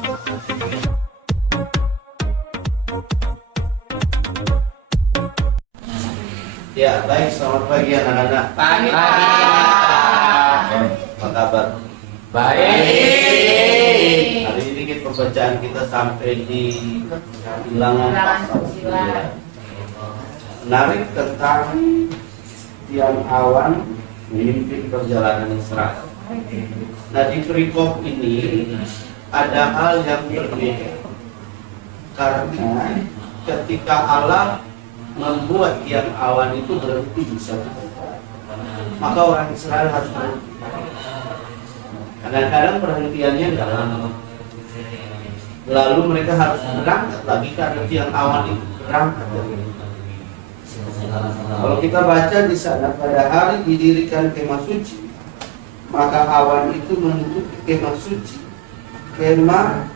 Ya, baik. Selamat pagi anak-anak. Pagi. Apa kabar? Baik. Hari ini pembacaan kita sampai di Bilangan pasal 9. Menarik tentang tiang awan memimpin perjalanan Israel. Nah, di perikop ini ada hal yang berbeda. Karena ketika Allah membuat tiang awan itu berhenti di satu tempat, maka orang Israel harus berhenti. Kadang-kadang perhentiannya nggak lama, lalu mereka harus berangkat lagi karena tiang awan itu berangkat dari mereka. Kalau kita baca di sana, pada hari didirikan kemah suci, maka awan itu menutupi kemah suci, kemah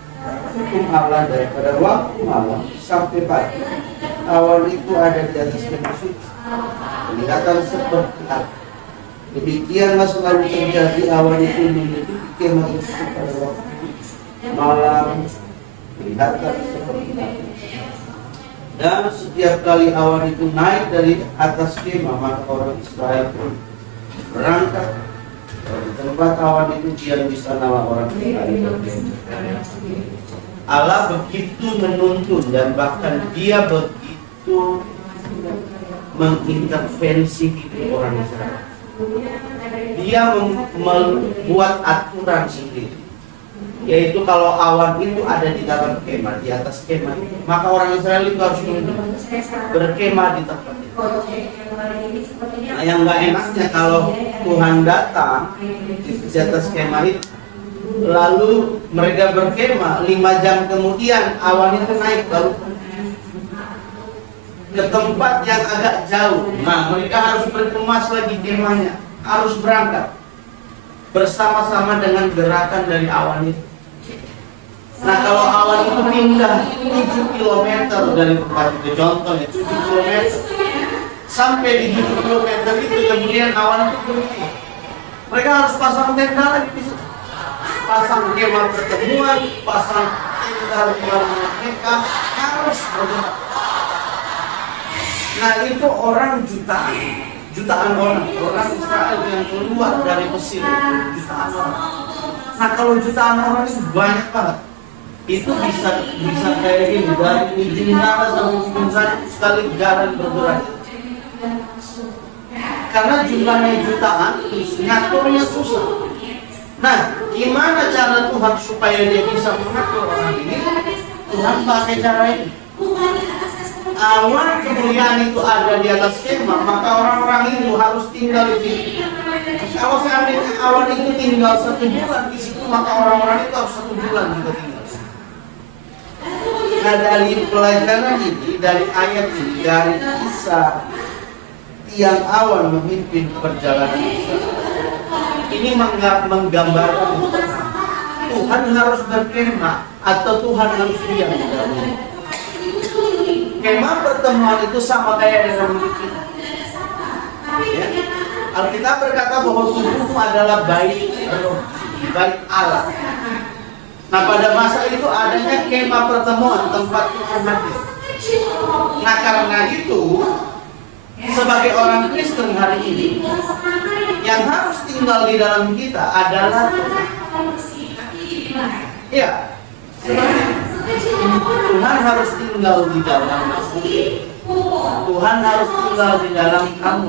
hukum Allah daripada waktu malam sampai pagi. Awan itu ada di atas kemah suci, kelihatan seperti api. Demikianlah selalu terjadi, awan itu menutupi kemah itu pada waktu malam, kelihatan seperti api. Dan setiap kali awan itu naik dari atas kemah, maka orang Israel pun berangkat. Di tempat awan itu diam di sana orang Israel. Allah begitu menuntun dan bahkan Dia begitu mengintervensi hidup orang Israel. Dia membuat aturan sendiri, yaitu kalau awan itu ada di dalam kemah, di atas kemah, maka orang Israel itu harus berkemah di tempat itu. Nah, yang nggak enaknya kalau Tuhan datang di atas kemah itu, lalu mereka berkemah, 5 jam kemudian awan itu naik lalu ke tempat yang agak jauh. Nah, mereka harus berkemas lagi kemahnya, harus berangkat bersama-sama dengan gerakan dari awan itu. Nah, kalau awan itu pindah 7 km dari tempat itu, contohnya 7 km, sampai di 7 km itu kemudian awan itu berhenti. Mereka harus pasang tenda lagi di situ, pasang kemah pertemuan, pasang tenda mereka, harus bergerak. Nah, itu orang jutaan orang Israel yang keluar dari Mesir, jutaan orang. Nah, kalau jutaan orang itu banyak banget, itu bisa kayak gini, dari ujung sana sampai ujung sana sekali jalan bergerak. Karena jumlahnya jutaan, ngaturnya susah. Nah, gimana cara Tuhan supaya Dia bisa mengatur orang ini? Tuhan pakai cara ini. Awan kemuliaan itu ada di atas kemah, maka orang-orang itu harus tinggal di situ. Kalau seandainya awan itu tinggal 1 bulan di situ, maka orang-orang itu harus 1 bulan juga tinggal. Nah, dari pelajaran ini, dari ayat ini, dari kisah tiang awan memimpin perjalanan Israel, ini menggambarkan Tuhan harus berkemah atau Tuhan harus diam di dalamnya. Kemah pertemuan itu sama kayak dengan kita. Ya. Alkitab berkata bahwa tubuh adalah bait roh, bait Allah. Nah, pada masa itu adanya kemah pertemuan, tempat Tuhan hadir. Nah, karena itu sebagai orang Kristen hari ini, yang harus tinggal di dalam kita adalah Tuhan. Ya, Tuhan harus tinggal di dalam kamu. Tuhan harus tinggal di dalam kamu.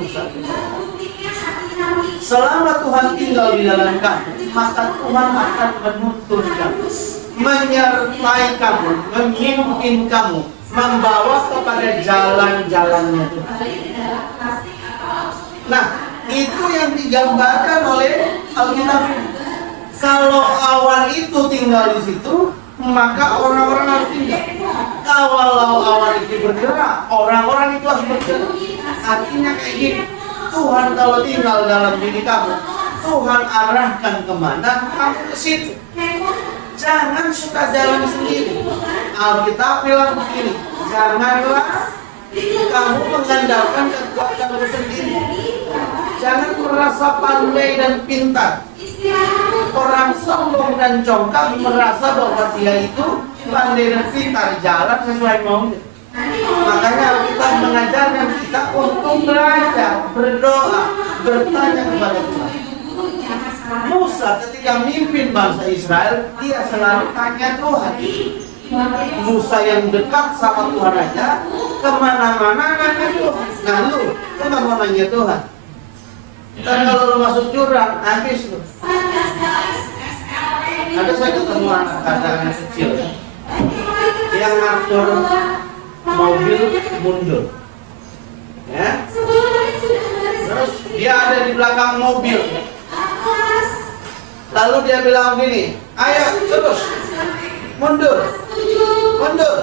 Selama Tuhan tinggal di dalam kamu, maka Tuhan akan menuntun kamu, menyertai kamu, memimpin kamu, membawa kepada jalan-jalannya Tuhan. Nah, itu yang digambarkan oleh Alkitab. Kalau awan itu tinggal di situ, maka orang-orang harus tinggal. Kalau awan itu bergerak, orang-orang itu harus bergerak. Artinya kayak gini, Tuhan kalau tinggal dalam diri kamu, Tuhan arahkan kemana, kamu ke situ. Jangan suka jalan sendiri. Alkitab bilang begini, janganlah kamu mengandalkan kekuatanmu sendiri. Jangan merasa pandai dan pintar. Orang sombong dan congkak, merasa bahwa dia itu pandai dan pintar jalan sesuai maunya. Makanya kita mengajarkan kita untuk belajar, berdoa, bertanya kepada Tuhan. Musa ketika mimpin bangsa Israel, dia selalu tanya Tuhan. Musa yang dekat sama Tuhan aja, kemana-mana nanya Tuhan. Nah lu nggak mau nanya Tuhan. Karena kalau lu masuk jurang, habis lu. Ada saya ketemu anak kecil yang ngatur mobil mundur, ya. Terus dia ada di belakang mobil. Lalu dia bilang gini, ayo terus mundur, mundur,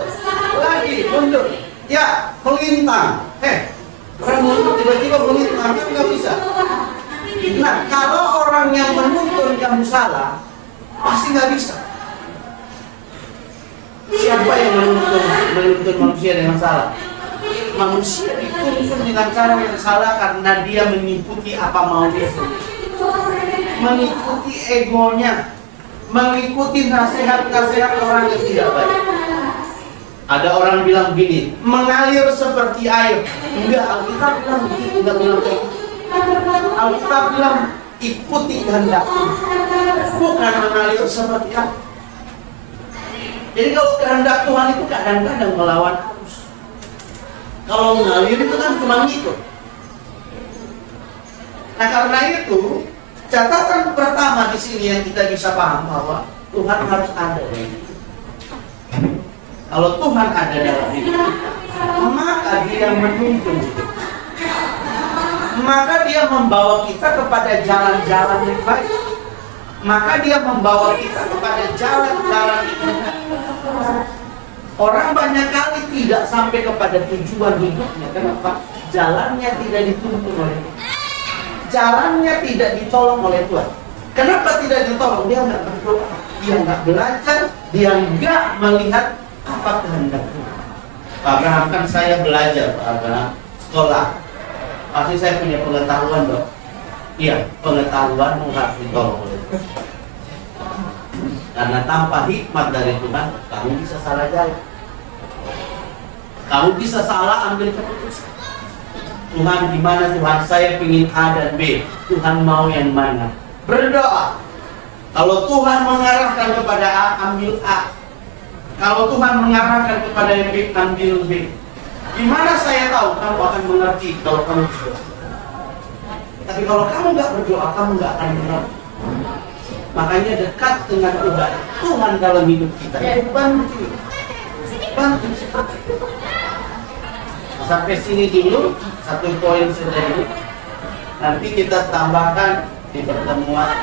lagi mundur. Ya, melintang. Orang mundur tiba-tiba melintang, kan nggak bisa. Nah, kalau orang yang menuntun kamu salah, pasti nggak bisa. Siapa yang menuntun manusia dengan salah? Manusia dituntun dengan cara yang salah karena dia mengikuti apa mau dia sendiri, mengikuti egonya, mengikuti nasihat-nasihat orang yang tidak baik. Ada orang bilang begini, mengalir seperti air. Enggak, Alkitab bilang begitu, enggak bilang begitu. Alkitab bilang ikuti kehendakku, bukan mengalir seperti air. Jadi kalau kehendak Tuhan itu kadang-kadang melawan arus. Kalau mengalir itu kan cuma ngikut. Nah karena itu catatan pertama di sini yang kita bisa paham bahwa Tuhan harus ada. Kalau Tuhan ada dalam hidup kita, maka Dia menuntun hidup. Maka Dia membawa kita kepada jalan-jalan yang baik. Maka Dia membawa kita kepada jalan-jalan yang benar. Orang banyak kali tidak sampai kepada tujuan hidupnya. Kenapa? Jalannya tidak dituntun oleh Tuhan. Jalannya tidak ditolong oleh Tuhan. Kenapa tidak ditolong? Dia nggak berdoa, dia nggak belajar, dia nggak melihat apa kehendak Tuhan. Pak Abraham, kan saya belajar, Pak Abraham, sekolah. Pasti saya punya pengetahuan, dok. Iya, pengetahuan harus ditolong oleh Tuhan. Karena tanpa hikmat dari Tuhan, kamu bisa salah jalan. Kamu bisa salah ambil keputusan. Tuhan, di mana Tuhan? Saya ingin A dan B. Tuhan mau yang mana? Berdoa. Kalau Tuhan mengarahkan kepada A, ambil A. Kalau Tuhan mengarahkan kepada B, ambil B. Gimana saya tahu? Kamu akan mengerti kalau kamu berdoa. Tapi kalau kamu nggak berdoa, kamu nggak akan mengerti. Makanya dekat dengan Tuhan. Tuhan dalam hidup kita. Bantu. Bantu. Sampai sini dulu, satu poin saja dulu. Nanti kita tambahkan di pertemuan.